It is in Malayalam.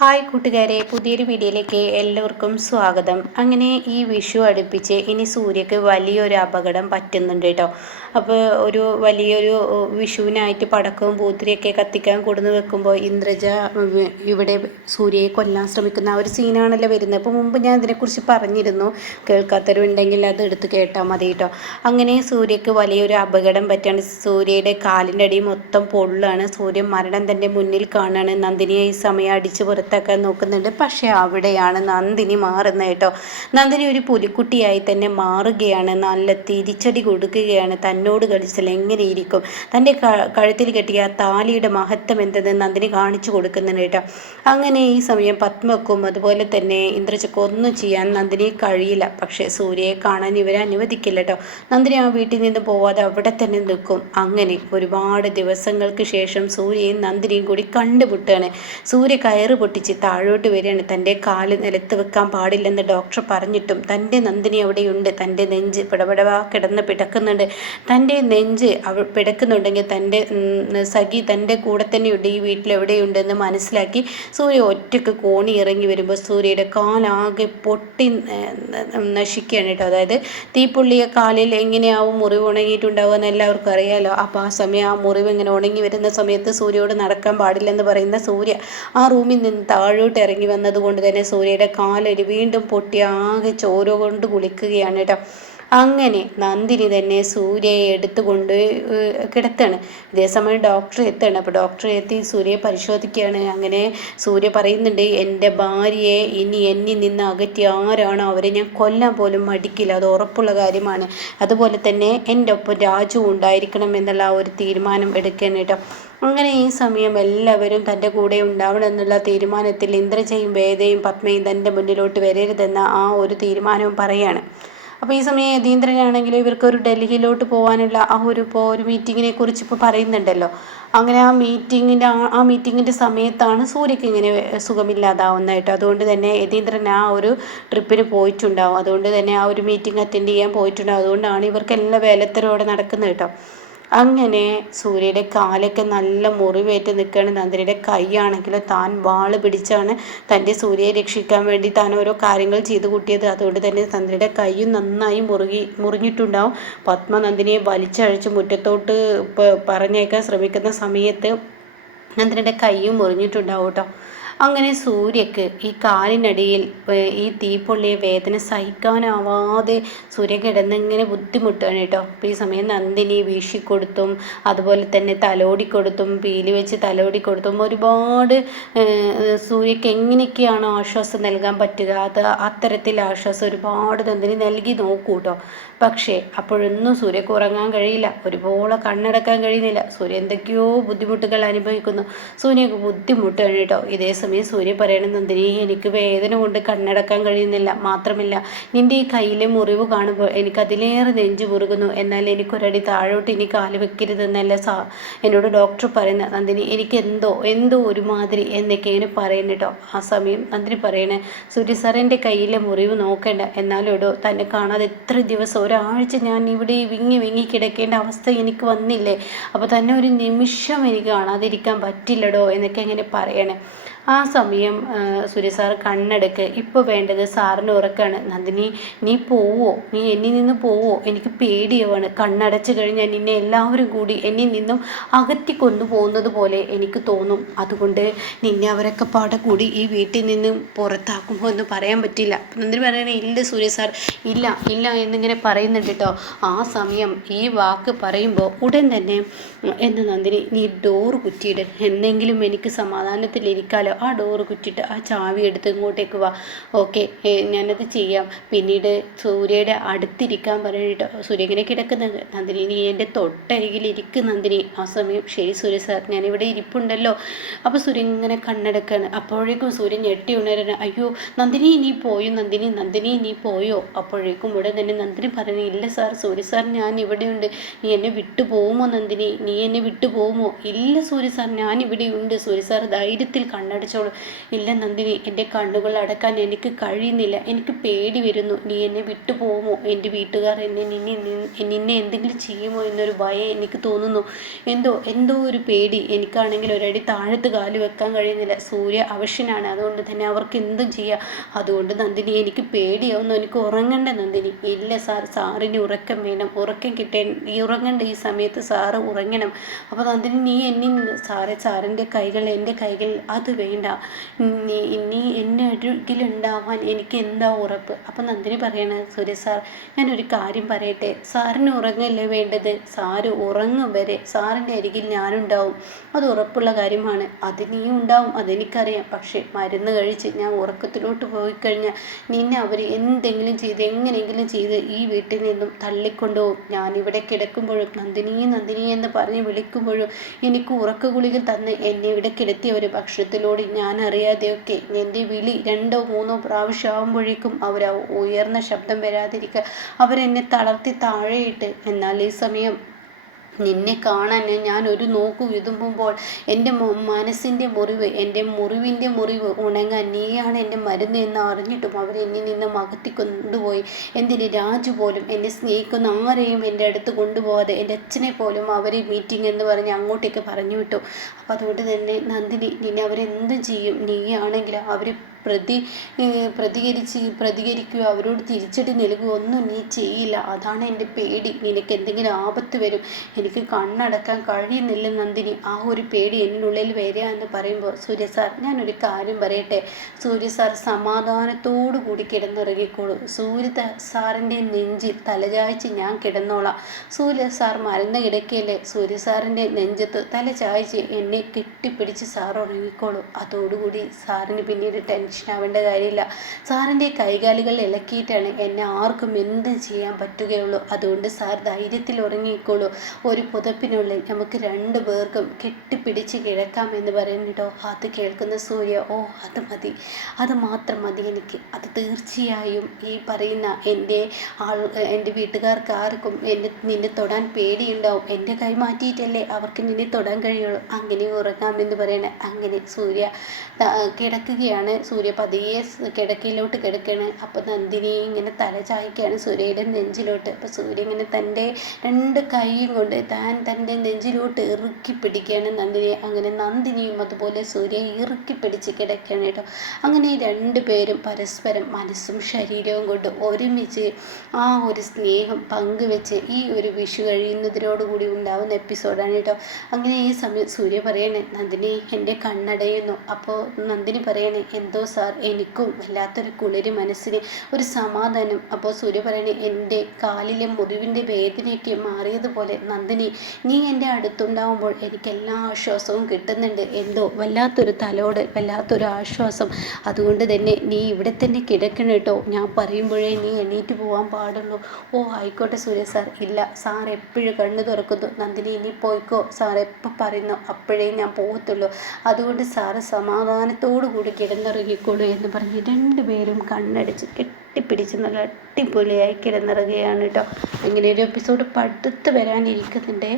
ഹായ് കൂട്ടുകാരെ, പുതിയൊരു വീഡിയോയിലേക്ക് എല്ലാവർക്കും സ്വാഗതം. അങ്ങനെ ഈ വിഷു അടുപ്പിച്ച് ഇനി സൂര്യക്ക് വലിയൊരു അപകടം പറ്റുന്നുണ്ട് കേട്ടോ. അപ്പോൾ വലിയൊരു വിഷുവിനായിട്ട് പടക്കവും പൂത്തിരിയൊക്കെ കത്തിക്കാൻ കൊടുന്ന് വെക്കുമ്പോൾ ഇന്ദ്രജ ഇവിടെ സൂര്യയെ കൊല്ലാൻ ശ്രമിക്കുന്ന ആ ഒരു സീനാണല്ലോ വരുന്നത്. അപ്പോൾ മുമ്പ് ഞാൻ ഇതിനെക്കുറിച്ച് പറഞ്ഞിരുന്നു, കേൾക്കാത്തവരുണ്ടെങ്കിൽ അത് എടുത്ത് കേട്ടാൽ മതി കേട്ടോ. അങ്ങനെ സൂര്യക്ക് വലിയൊരു അപകടം പറ്റാണ്. സൂര്യയുടെ കാലിൻ്റെ അടി മൊത്തം പൊള്ളാണ്. സൂര്യൻ മരണം തൻ്റെ മുന്നിൽ കാണാണ്. നന്ദിനിയെ ഈ സമയം അടിച്ച് പുറത്താക്കാൻ നോക്കുന്നുണ്ട്. പക്ഷേ അവിടെയാണ് നന്ദിനി മാറുന്നത് കേട്ടോ. നന്ദിനി ഒരു പുലിക്കുട്ടിയായി തന്നെ മാറുകയാണ്. നല്ല തിരിച്ചടി കൊടുക്കുകയാണ്. തന്നോട് കളിച്ചാൽ എങ്ങനെയിരിക്കും, തൻ്റെ കഴുത്തിൽ കെട്ടിയ താലിയുടെ മഹത്വം എന്തെന്ന് നന്ദിനി കാണിച്ചു കൊടുക്കുന്നുണ്ട് കേട്ടോ. അങ്ങനെ ഈ സമയം പത്മക്കും അതുപോലെ തന്നെ ഇന്ദ്രജക്കും ഒന്നും ചെയ്യാൻ നന്ദിനിയെ കഴിയില്ല. പക്ഷേ സൂര്യയെ കാണാൻ ഇവരെ അനുവദിക്കില്ല കേട്ടോ. നന്ദിനി ആ വീട്ടിൽ നിന്ന് പോവാതെ അവിടെ തന്നെ നിൽക്കും. അങ്ങനെ ഒരുപാട് ദിവസങ്ങൾക്ക് ശേഷം സൂര്യയും നന്ദിനിയും കൂടി കണ്ടുമുട്ടുകയാണ്. സൂര്യ കയറ് പൊട്ടിച്ച് താഴോട്ട് വരികയാണ്. തൻ്റെ കാല് നിലത്ത് വെക്കാൻ പാടില്ലെന്ന് ഡോക്ടർ പറഞ്ഞിട്ടും തൻ്റെ നന്ദിനി അവിടെയുണ്ട്. തൻ്റെ നെഞ്ച് പിടപെടവാ കിടന്ന് പിടക്കുന്നുണ്ട്. തൻ്റെ നെഞ്ച് പിടക്കുന്നുണ്ടെങ്കിൽ തൻ്റെ സഖി തൻ്റെ കൂടെ തന്നെയുണ്ട്, ഈ വീട്ടിലെവിടെയുണ്ടെന്ന് മനസ്സിലാക്കി സൂര്യ ഒറ്റയ്ക്ക് കോണി ഇറങ്ങി വരുമ്പോൾ സൂര്യയുടെ കാലാകെ പൊട്ടി നശിക്കുകയാണ് കേട്ടോ. അതായത് തീപ്പൊള്ളിയ കാലിൽ എങ്ങനെയാവും മുറിവ് ഉണങ്ങിയിട്ടുണ്ടാവുക എന്ന് എല്ലാവർക്കും അറിയാമല്ലോ. അപ്പോൾ ആ സമയം ആ മുറിവ് ഇങ്ങനെ ഉണങ്ങി വരുന്ന സമയത്ത് സൂര്യയോട് നടക്കാൻ പാടില്ലെന്ന് പറയുന്ന സൂര്യ ആ റൂമിൽ നിന്ന് താഴോട്ട് ഇറങ്ങി വന്നതുകൊണ്ട് തന്നെ സൂര്യയുടെ കാലൊരു വീണ്ടും പൊട്ടി ആകെ ചോര കൊണ്ട് കുളിക്കുകയാണ് കേട്ടോ. അങ്ങനെ നന്ദിനി തന്നെ സൂര്യയെ എടുത്തുകൊണ്ട് കിടത്താണ്. ഇതേസമയം ഡോക്ടർ എത്താണ്. അപ്പോൾ ഡോക്ടർ എത്തി സൂര്യയെ പരിശോധിക്കുകയാണ്. അങ്ങനെ സൂര്യ പറയുന്നുണ്ട്, എൻ്റെ ഭാര്യയെ ഇനി എന്നിൽ നിന്ന് അകറ്റി ആരാണോ അവരെ ഞാൻ കൊല്ലാൻ പോലും മടിക്കില്ല, അത് ഉറപ്പുള്ള കാര്യമാണ്. അതുപോലെ തന്നെ എൻ്റെ ഒപ്പം രാജു ഉണ്ടായിരിക്കണം എന്നുള്ള ആ ഒരു തീരുമാനം എടുക്കാൻ കേട്ടോ. അങ്ങനെ ഈ സമയം എല്ലാവരും തൻ്റെ കൂടെ ഉണ്ടാവണം എന്നുള്ള തീരുമാനത്തിൽ ഇന്ദ്രജയും വേദയും പത്മയും തൻ്റെ മുന്നിലോട്ട് വരരുതെന്ന ആ ഒരു തീരുമാനവും പറയാണ്. അപ്പോൾ ഈ സമയം യതീന്ദ്രനാണെങ്കിൽ ഇവർക്കൊരു ഡൽഹിയിലോട്ട് പോകാനുള്ള ഒരു മീറ്റിങ്ങിനെ കുറിച്ച് ഇപ്പോൾ പറയുന്നുണ്ടല്ലോ. അങ്ങനെ ആ മീറ്റിങ്ങിൻ്റെ സമയത്താണ് സൂര്യക്ക് ഇങ്ങനെ സുഖമില്ലാതാവുന്നത്. അതുകൊണ്ട് തന്നെ യതീന്ദ്രൻ ആ ഒരു ട്രിപ്പിന് പോയിട്ടുണ്ടാവും. അതുകൊണ്ട് തന്നെ ആ ഒരു മീറ്റിംഗ് അറ്റൻഡ് ചെയ്യാൻ പോയിട്ടുണ്ടാവും. അതുകൊണ്ടാണ് ഇവർക്കെല്ലാം വേലത്തരോടെ നടക്കുന്നത് കേട്ടോ. അങ്ങനെ സൂര്യയുടെ കാലൊക്കെ നല്ല മുറിവേറ്റ് നിൽക്കുകയാണ്. നന്ദിനിയുടെ കൈയാണെങ്കിൽ താൻ വാള് പിടിച്ചാണ് തൻ്റെ സൂര്യയെ രക്ഷിക്കാൻ വേണ്ടി താൻ ഓരോ കാര്യങ്ങൾ ചെയ്തു കൂട്ടിയത്. അതുകൊണ്ട് തന്നെ നന്ദിനിയുടെ കൈയും നന്നായി മുറിഞ്ഞിട്ടുണ്ടാവും. പത്മ നന്ദിനിയെ വലിച്ചഴച്ച് മുറ്റത്തോട്ട് പറഞ്ഞേക്കാൻ ശ്രമിക്കുന്ന സമയത്ത് നന്ദിനിയുടെ കൈയും മുറിഞ്ഞിട്ടുണ്ടാവും കേട്ടോ. അങ്ങനെ സൂര്യക്ക് ഈ കാലിനടിയിൽ ഈ തീപ്പൊള്ളിയ വേദന സഹിക്കാനാവാതെ സൂര്യ കിടന്നിങ്ങനെ ബുദ്ധിമുട്ടാണ് കേട്ടോ. അപ്പോൾ ഈ സമയം നന്ദിനി വീശിക്കൊടുത്തും അതുപോലെ തന്നെ തലോടിക്കൊടുത്തും പീലി വെച്ച് തലോടിക്കൊടുത്തും ഒരുപാട് സൂര്യക്ക് എങ്ങനെയൊക്കെയാണോ ആശ്വാസം നൽകാൻ പറ്റുക അത്തരത്തിൽ ആശ്വാസം ഒരുപാട് നന്ദിനി നൽകി നോക്കൂ കേട്ടോ. പക്ഷേ അപ്പോഴൊന്നും സൂര്യക്ക് ഉറങ്ങാൻ കഴിയില്ല, ഒരുപോലെ കണ്ണടക്കാൻ കഴിയുന്നില്ല. സൂര്യ എന്തൊക്കെയോ ബുദ്ധിമുട്ടുകൾ അനുഭവിക്കുന്നു. സൂര്യക്ക് ബുദ്ധിമുട്ടാണ് കേട്ടോ. ഇതേ സമയം സൂര്യ പറയണം, നന്ദിനി എനിക്ക് വേദന കൊണ്ട് കണ്ണടക്കാൻ കഴിയുന്നില്ല, മാത്രമല്ല നിൻ്റെ ഈ കയ്യിലെ മുറിവ് കാണുമ്പോൾ എനിക്ക് അതിലേറെ നെഞ്ചു മുറുകുന്നു. എന്നാൽ എനിക്കൊരടി താഴോട്ട് ഇനി കാല് വെക്കരുതെന്നല്ല എന്നോട് ഡോക്ടർ പറയുന്ന. നന്ദിനി എനിക്ക് എന്തോ ഒരുമാതിരി എന്നൊക്കെ ഇങ്ങനെ പറയുന്നു കേട്ടോ. ആ സമയം നന്ദിനി പറയണേ, സൂര്യ സാർ എൻ്റെ കയ്യിലെ മുറിവ് നോക്കേണ്ട, എന്നാലും ഇടോ തന്നെ കാണാതെ എത്ര ദിവസം ഒരാഴ്ച ഞാൻ ഇവിടെ വിങ്ങി കിടക്കേണ്ട അവസ്ഥ എനിക്ക് വന്നില്ലേ, അപ്പോൾ തന്നെ ഒരു നിമിഷം എനിക്ക് കാണാതിരിക്കാൻ പറ്റില്ലടോ എന്നൊക്കെ ഇങ്ങനെ പറയണേ. ആ സമയം സൂര്യ സാർ കണ്ണെടുക്ക്, ഇപ്പോൾ വേണ്ടത് സാറിന് ഉറക്കാണ്. നന്ദിനി നീ പോവോ, നീ എന്നിൽ നിന്ന് പോവോ, എനിക്ക് പേടിയാവാണ്. കണ്ണടച്ചു കഴിഞ്ഞാൽ നിന്നെ എല്ലാവരും കൂടി എന്നിൽ നിന്നും അകറ്റി കൊണ്ടുപോകുന്നത് പോലെ എനിക്ക് തോന്നും. അതുകൊണ്ട് നിന്നെ അവരൊക്കെ പാടെ കൂടി ഈ വീട്ടിൽ നിന്നും പുറത്താക്കുമ്പോൾ ഒന്നും പറയാൻ പറ്റില്ല. നന്ദിനി പറയണേ, ഇല്ല സൂര്യ സാർ, ഇല്ല എന്നിങ്ങനെ പറയുന്നുണ്ട് കേട്ടോ. ആ സമയം ഈ വാക്ക് പറയുമ്പോൾ ഉടൻ തന്നെ എന്ന് നന്ദിനി നീ ഡോറ് കുറ്റിയിട്, എന്തെങ്കിലും എനിക്ക് സമാധാനത്തിലിരിക്കാലോ. ആ ഡോറ് കുറ്റിയിട്ട് ആ ചാവി എടുത്ത് ഇങ്ങോട്ടേക്ക് വാ. ഓക്കെ, ഞാനത് ചെയ്യാം. പിന്നീട് സൂര്യയുടെ അടുത്തിരിക്കാൻ പറഞ്ഞിട്ട് സൂര്യ ഇങ്ങനെ കിടക്കുന്നത്. നന്ദിനി നീ എൻ്റെ തൊട്ടരികിൽ ഇരിക്കും നന്ദിനി. ആ സമയം ശരി സൂര്യ സാർ, ഞാനിവിടെ ഇരിപ്പുണ്ടല്ലോ. അപ്പോൾ സൂര്യ ഇങ്ങനെ കണ്ണെടുക്കാണ്. അപ്പോഴേക്കും സൂര്യ ഞെട്ടി ഉണരാണ്. അയ്യോ നന്ദിനി നീ പോയോ, നന്ദിനി നീ പോയോ. അപ്പോഴേക്കും ഇവിടെ തന്നെ നന്ദിനി പറഞ്ഞു, ഇല്ല സാർ, സൂര്യ സാർ ഞാൻ ഇവിടെയുണ്ട്, നീ എന്നെ വിട്ടു പോകുമോ നന്ദിനി, നീ എന്നെ വിട്ടു പോകുമോ. ഇല്ല സൂര്യ സാർ, ഞാൻ ഇവിടെയുണ്ട്. സൂര്യ സാർ ധൈര്യത്തിൽ കണ്ണടച്ചു അടച്ചോളൂ. ഇല്ല നന്ദിനി, എൻ്റെ കണ്ണുകൾ അടക്കാൻ എനിക്ക് കഴിയുന്നില്ല, എനിക്ക് പേടി വരുന്നു. നീ എന്നെ വിട്ടു പോകുമോ? എൻ്റെ വീട്ടുകാർ നിന്നെ എന്തെങ്കിലും ചെയ്യുമോ എന്നൊരു ഭയം എനിക്ക് തോന്നുന്നു. എന്തോ എന്തോ ഒരു പേടി. എനിക്കാണെങ്കിൽ ഒരടി താഴത്ത് കാല് വെക്കാൻ കഴിയുന്നില്ല. സൂര്യ അവശനാണ്, അതുകൊണ്ട് തന്നെ അവർക്ക് എന്തും ചെയ്യാം. അതുകൊണ്ട് നന്ദിനി എനിക്ക് പേടിയാവുന്നു, എനിക്ക് ഉറങ്ങണ്ട നന്ദിനി. ഇല്ല സാർ, സാറിന് ഉറക്കം വേണം, ഉറക്കം ഈ ഉറങ്ങണ്ട ഈ സമയത്ത് സാറ് ഉറങ്ങണം. അപ്പോൾ നന്ദിനി നീ സാറിൻ്റെ കൈകൾ എൻ്റെ കൈകൾ അത് വേണ്ട, നീ എന്നെ അരികിലുണ്ടാവാൻ എനിക്ക് എന്താ ഉറപ്പ്? അപ്പം നന്ദിനി പറയണ സൂര്യ സാർ, ഞാനൊരു കാര്യം പറയട്ടെ, സാറിന് ഉറങ്ങല്ലേ വേണ്ടത്? സാറ് ഉറങ്ങും വരെ സാറിൻ്റെ അരികിൽ ഞാനുണ്ടാവും, അത് ഉറപ്പുള്ള കാര്യമാണ്. അത് നീ ഉണ്ടാവും, അതെനിക്കറിയാം. പക്ഷേ മരുന്ന് കഴിച്ച് ഞാൻ ഉറക്കത്തിലോട്ട് പോയി കഴിഞ്ഞാൽ നിന്നെ അവർ എന്തെങ്കിലും ചെയ്ത് എങ്ങനെയെങ്കിലും ചെയ്ത് ഈ വീട്ടിൽ നിന്നും തള്ളിക്കൊണ്ടുപോകും. ഞാനിവിടെ കിടക്കുമ്പോഴും നന്ദിനി നന്ദിനി എന്ന് പറഞ്ഞ് വിളിക്കുമ്പോഴും എനിക്ക് ഉറക്ക ഗുളിക തന്ന് എന്നെ ഇവിടെ കിടത്തിയവർ ഭക്ഷണത്തിലൂടെ ഞാൻ അറിയാതെയൊക്കെ എൻ്റെ വിളി 2 3 പ്രാവശ്യം ആകുമ്പോഴേക്കും അവർ ഉയർന്ന ശബ്ദം വരാതിരിക്കുക അവരെന്നെ തളർത്തി താഴെയിട്ട്. എന്നാൽ ഈ സമയം നിന്നെ കാണാൻ ഞാൻ ഒരു നോക്കു വിതുമ്പുമ്പോൾ എൻ്റെ മനസ്സിൻ്റെ മുറിവ്, എൻ്റെ മുറിവ് ഉണങ്ങാൻ നീയാണ് എൻ്റെ മരുന്ന് എന്ന് അറിഞ്ഞിട്ടും അവരെന്നിൽ നിന്ന് അകത്തി കൊണ്ടുപോയി. എന്തിന്? രാജു പോലും എന്നെ സ്നേഹിക്കുന്ന ആരെയും എൻ്റെ അടുത്ത് കൊണ്ടുപോകാതെ എൻ്റെ അച്ഛനെ പോലും അവർ മീറ്റിംഗ് എന്ന് പറഞ്ഞ് അങ്ങോട്ടേക്ക് പറഞ്ഞു വിട്ടു. അപ്പം അതുകൊണ്ട് തന്നെ നന്ദിനി, നിന്നെ അവരെന്തും ചെയ്യും. നീയാണെങ്കിൽ അവർ പ്രതികരിക്കുകയോ അവരോട് തിരിച്ചടി നൽകുകയോ ഒന്നും നീ ചെയ്യില്ല. അതാണ് എൻ്റെ പേടി. നിനക്ക് എന്തെങ്കിലും ആപത്ത് വരും, എനിക്ക് കണ്ണടക്കാൻ കഴിയുന്നില്ല നന്ദിനി. ആ ഒരു പേടി എന്നുള്ളിൽ വരിക എന്ന് പറയുമ്പോൾ സൂര്യ സാർ, ഞാനൊരു കാര്യം പറയട്ടെ. സൂര്യ സാർ സമാധാനത്തോടു കൂടി കിടന്നുറങ്ങിക്കോളൂ. സാറിൻ്റെ നെഞ്ചിൽ തലചായ്ച്ച് ഞാൻ കിടന്നോളാം. സൂര്യ സാർ മരുന്ന് കിടക്കയല്ലേ, സൂര്യ സാറിൻ്റെ നെഞ്ചത്ത് തലചായ്ച്ച് എന്നെ കെട്ടിപ്പിടിച്ച് സാർ ഉറങ്ങിക്കോളൂ. അതോടുകൂടി സാറിന് പിന്നീട് ടെൻഷനാവേണ്ട കാര്യമില്ല. സാറിൻ്റെ കൈകാലുകൾ ഇളക്കിയിട്ടാണ് എന്നെ ആർക്കും എന്തും ചെയ്യാൻ പറ്റുകയുള്ളൂ. അതുകൊണ്ട് സാർ ധൈര്യത്തിൽ ഉറങ്ങിക്കോളൂ. ഒരു പുതപ്പിനുള്ളിൽ നമുക്ക് 2 പേർക്കും കെട്ടിപ്പിടിച്ച് കിടക്കാം എന്ന് പറയുന്നുണ്ടോ. അത് കേൾക്കുന്ന സൂര്യ, ഓ അത് മതി, അത് മാത്രം മതി എനിക്ക്. അത് തീർച്ചയായും ഈ പറയുന്ന എൻ്റെ വീട്ടുകാർക്ക് ആർക്കും നിന്നെ തൊടാൻ പേടിയുണ്ടാവും. എൻ്റെ കൈ മാറ്റിയിട്ടല്ലേ അവർക്ക് നിന്നെ തൊടാൻ കഴിയുള്ളൂ. അങ്ങനെ ഉറങ്ങാമെന്ന് പറയണേ. അങ്ങനെ സൂര്യ കിടക്കുകയാണ്. സൂര്യ പതിയെ കിടക്കയിലോട്ട് കിടക്കുകയാണ്. അപ്പോൾ നന്ദിനി ഇങ്ങനെ തല ചായ്ക്കുകയാണ് സൂര്യയുടെ നെഞ്ചിലോട്ട്. അപ്പോൾ സൂര്യ ഇങ്ങനെ തൻ്റെ 2 കൈയും കൊണ്ട് തൻ്റെ നെഞ്ചിലോട്ട് ഇറുക്കി പിടിക്കുകയാണ് നന്ദിനിയെ. അങ്ങനെ നന്ദിനിയും അതുപോലെ സൂര്യ ഇറുക്കി പിടിച്ച് കിടക്കുകയാണ് കേട്ടോ. അങ്ങനെ 2 പേരും പരസ്പരം മനസ്സും ശരീരവും കൊണ്ട് ഒരുമിച്ച് ആ ഒരു സ്നേഹം പങ്കുവെച്ച് ഈ ഒരു വിഷു കഴിയുന്നതിനോടുകൂടി ഉണ്ടാവുന്ന എപ്പിസോഡാണ് കേട്ടോ. അങ്ങനെ ഈ സമയം സൂര്യ പറയണേ, നന്ദിനി എൻ്റെ കണ്ണടയുന്നു. അപ്പോൾ നന്ദിനി പറയണേ, എന്തോ സാർ, എനിക്കും വല്ലാത്തൊരു കുളിര്, മനസ്സിന് ഒരു സമാധാനം. അപ്പോൾ സൂര്യ പറയണേ, എൻ്റെ കാലിലെ മുറിവിൻ്റെ വേദനയൊക്കെ മാറിയതുപോലെ നന്ദിനി, നീ എൻ്റെ അടുത്തുണ്ടാവുമ്പോൾ എനിക്ക് എല്ലാ ആശ്വാസവും കിട്ടുന്നുണ്ട്. എന്തോ വല്ലാത്തൊരു തലോട്, വല്ലാത്തൊരു ആശ്വാസം. അതുകൊണ്ട് തന്നെ നീ ഇവിടെ തന്നെ കിടക്കണം കേട്ടോ. ഞാൻ പറയുമ്പോഴേ നീ എണീറ്റ് പോകാൻ പാടുള്ളൂ. ഓ ആയിക്കോട്ടെ സൂര്യ സാർ. ഇല്ല, സാർ എപ്പോഴും കണ്ണു തുറക്കുന്നു. നന്ദിനി ഇനി പോയിക്കോ, സാർ എപ്പോൾ പറയുന്നു അപ്പോഴേ ഞാൻ പോകത്തുള്ളൂ. അതുകൊണ്ട് സാറ് സമാധാനത്തോടു കൂടി കിടന്നിറങ്ങിക്കോളൂ എന്ന് പറഞ്ഞ് 2 പേരും കണ്ണടിച്ച് കെട്ടിപ്പിടിച്ച് നല്ല അടിപൊളിയായി കിടന്നിറങ്ങുകയാണ് കേട്ടോ. ഇങ്ങനെ ഒരു എപ്പിസോഡ് അടുത്ത് വരാനിരിക്കുന്നുണ്ട്.